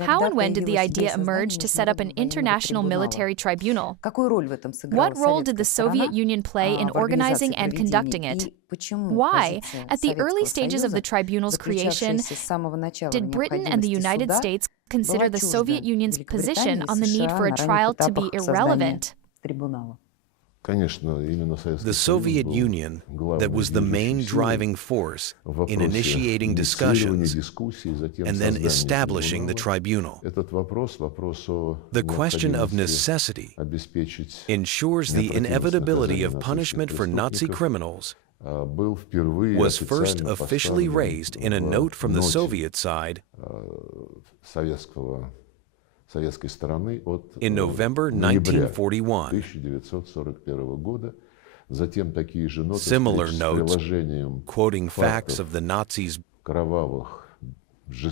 How and when did the idea emerge to set up an international military tribunal? What role did the Soviet Union play in organizing and conducting it? Why, at the early stages of the tribunal's creation, did Britain and the United States consider the Soviet Union's position on the need for a trial to be irrelevant? The Soviet Union, that was the main driving force in initiating discussions and then establishing the tribunal. The question of necessity ensures the inevitability of punishment for Nazi criminals was first officially raised in a note from the Soviet side in November 1941. Similar notes, quoting facts of the Nazis'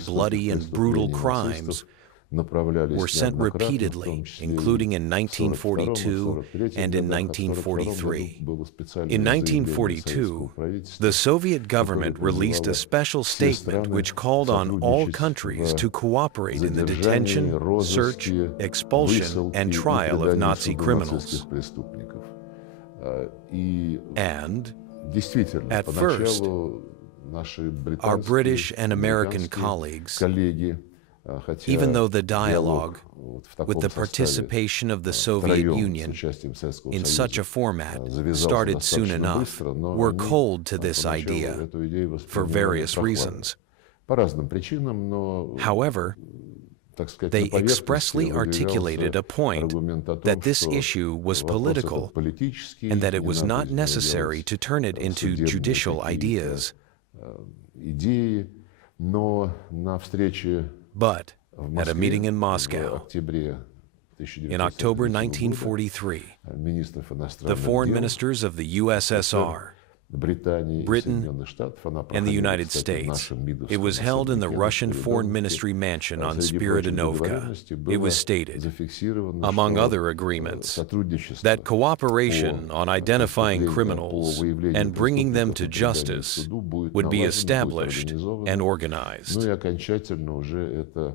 bloody and brutal crimes, were sent repeatedly, including in 1942 and in 1943. In 1942, the Soviet government released a special statement which called on all countries to cooperate in the detention, search, expulsion, and trial of Nazi criminals. And, at first, our British and American colleagues, even though the dialogue with the participation of the Soviet Union in such a format started soon enough, were cold to this idea for various reasons. However, they expressly articulated a point that this issue was political and that it was not necessary to turn it into judicial ideas. But at a meeting in Moscow in October 1943, the foreign ministers of the USSR, Britain, and the United States, it was held in the Russian Foreign Ministry mansion on Spiridonovka. It was stated, among other agreements, that cooperation on identifying criminals and bringing them to justice would be established and organized.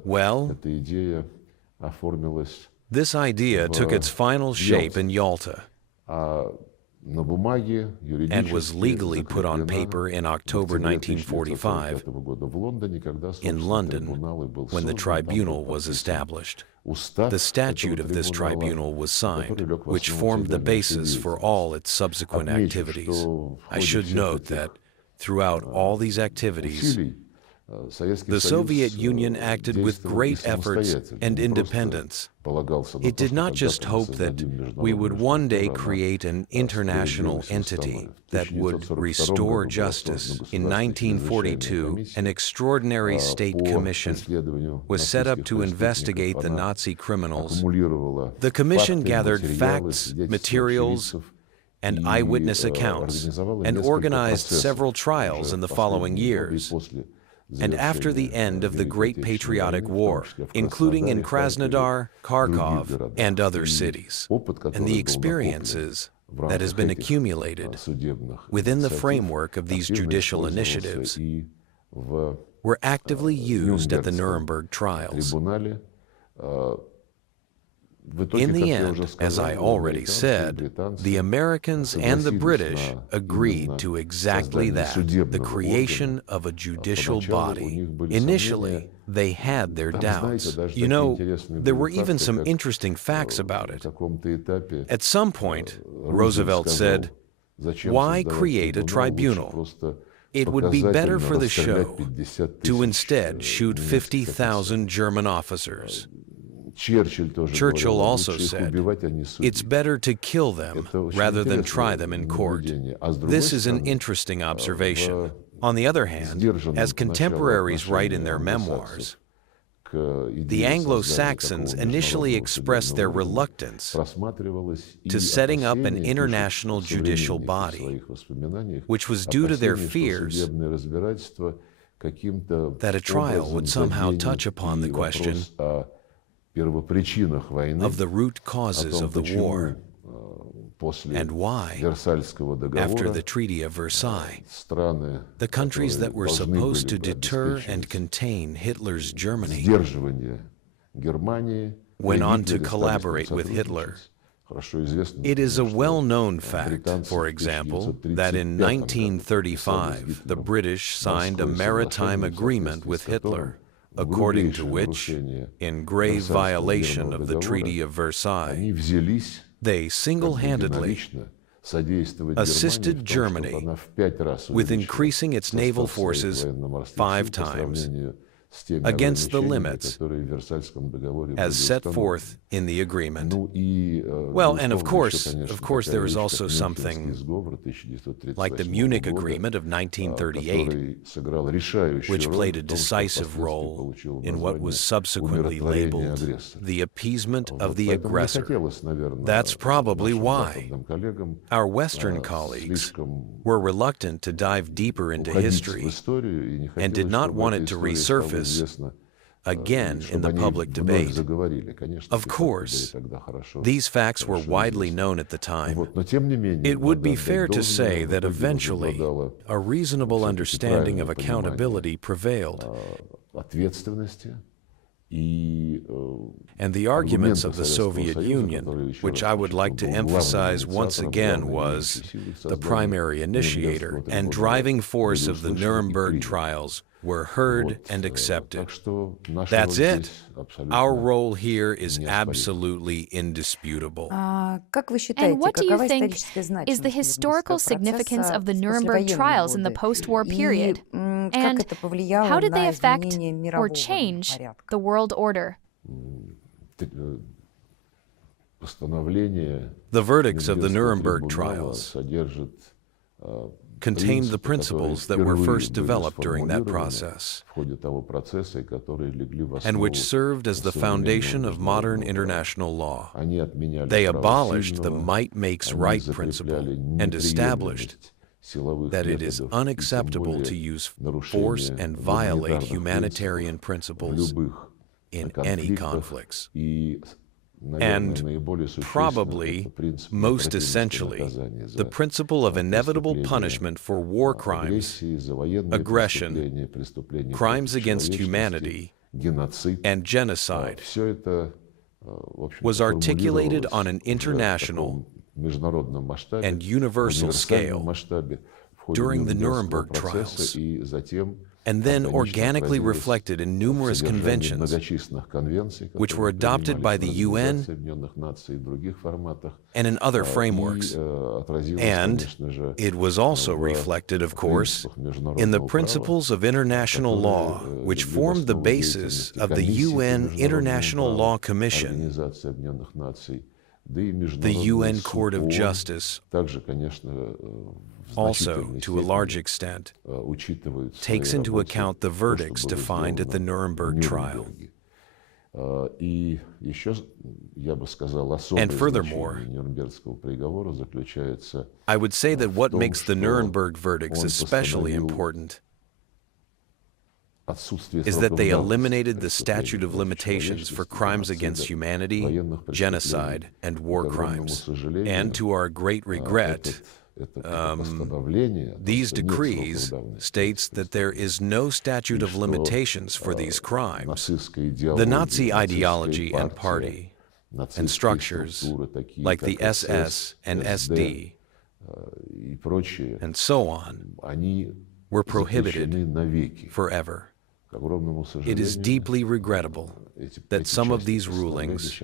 Well, this idea took its final shape in Yalta and was legally put on paper in October 1945 in London when the tribunal was established. The statute of this tribunal was signed, which formed the basis for all its subsequent activities. I should note that throughout all these activities, the Soviet Union acted with great efforts and independence. It did not just hope that we would one day create an international entity that would restore justice. In 1942, an extraordinary state commission was set up to investigate the Nazi criminals. The commission gathered facts, materials, and eyewitness accounts, and organized several trials in the following years. And after the end of the Great Patriotic War, including in Krasnodar, Kharkov, and other cities, and the experiences that has been accumulated within the framework of these judicial initiatives were actively used at the Nuremberg Trials. In the end, as I already said, the Americans and the British agreed to exactly that, the creation of a judicial body. Initially, they had their doubts. You know, there were even some interesting facts about it. At some point, Roosevelt said, "Why create a tribunal? It would be better for the show to instead shoot 50,000 German officers." Churchill also said, "It's better to kill them rather than try them in court." This is an interesting observation. On the other hand, as contemporaries write in their memoirs, the Anglo-Saxons initially expressed their reluctance to setting up an international judicial body, which was due to their fears that a trial would somehow touch upon the question of the root causes of the war. And why, after the Treaty of Versailles, the countries that were supposed to deter and contain Hitler's Germany went on to collaborate with Hitler. It is a well-known fact, for example, that in 1935 the British signed a maritime agreement with Hitler, according to which, in grave violation of the Treaty of Versailles, they single-handedly assisted Germany with increasing its naval forces 5 times against the limits as set forth in the agreement. Well, and of course, there is also something like the Munich Agreement of 1938, which played a decisive role in what was subsequently labeled the appeasement of the aggressor. That's probably why our Western colleagues were reluctant to dive deeper into history and did not want it to resurface again in the public debate. Of course, these facts were widely known at the time. It would be fair to say that eventually a reasonable understanding of accountability prevailed. And the arguments of the Soviet Union, which I would like to emphasize once again was the primary initiator and driving force of the Nuremberg Trials, were heard and accepted. That's it. Our role here is absolutely indisputable. And what do you think is the historical significance of the Nuremberg Trials in the post-war period? And how did they affect or change the world order? The verdicts of the Nuremberg Trials contained the principles that were first developed during that process, and which served as the foundation of modern international law. They abolished the might makes right principle and established that it is unacceptable to use force and violate humanitarian principles in any conflicts. And probably, most essentially, the principle of inevitable punishment for war crimes, aggression, crimes against humanity, and genocide was articulated on an international and universal scale during the Nuremberg Trials, and then organically reflected in numerous conventions, which were adopted by the UN and in other frameworks. And it was also reflected, of course, in the principles of international law, which formed the basis of the UN International Law Commission, the UN Court of Justice, also, to a large extent, takes into account the verdicts defined at the Nuremberg trial. And furthermore, I would say that what makes the Nuremberg verdicts especially important is that they eliminated the statute of limitations for crimes against humanity, genocide, and war crimes. And to our great regret, these decrees states that there is no statute of limitations for these crimes. The Nazi ideology and party and structures like the SS and SD and so on were prohibited forever. It is deeply regrettable that some of these rulings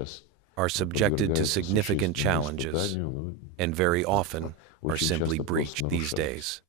are subjected to significant challenges and very often are simply breached these days.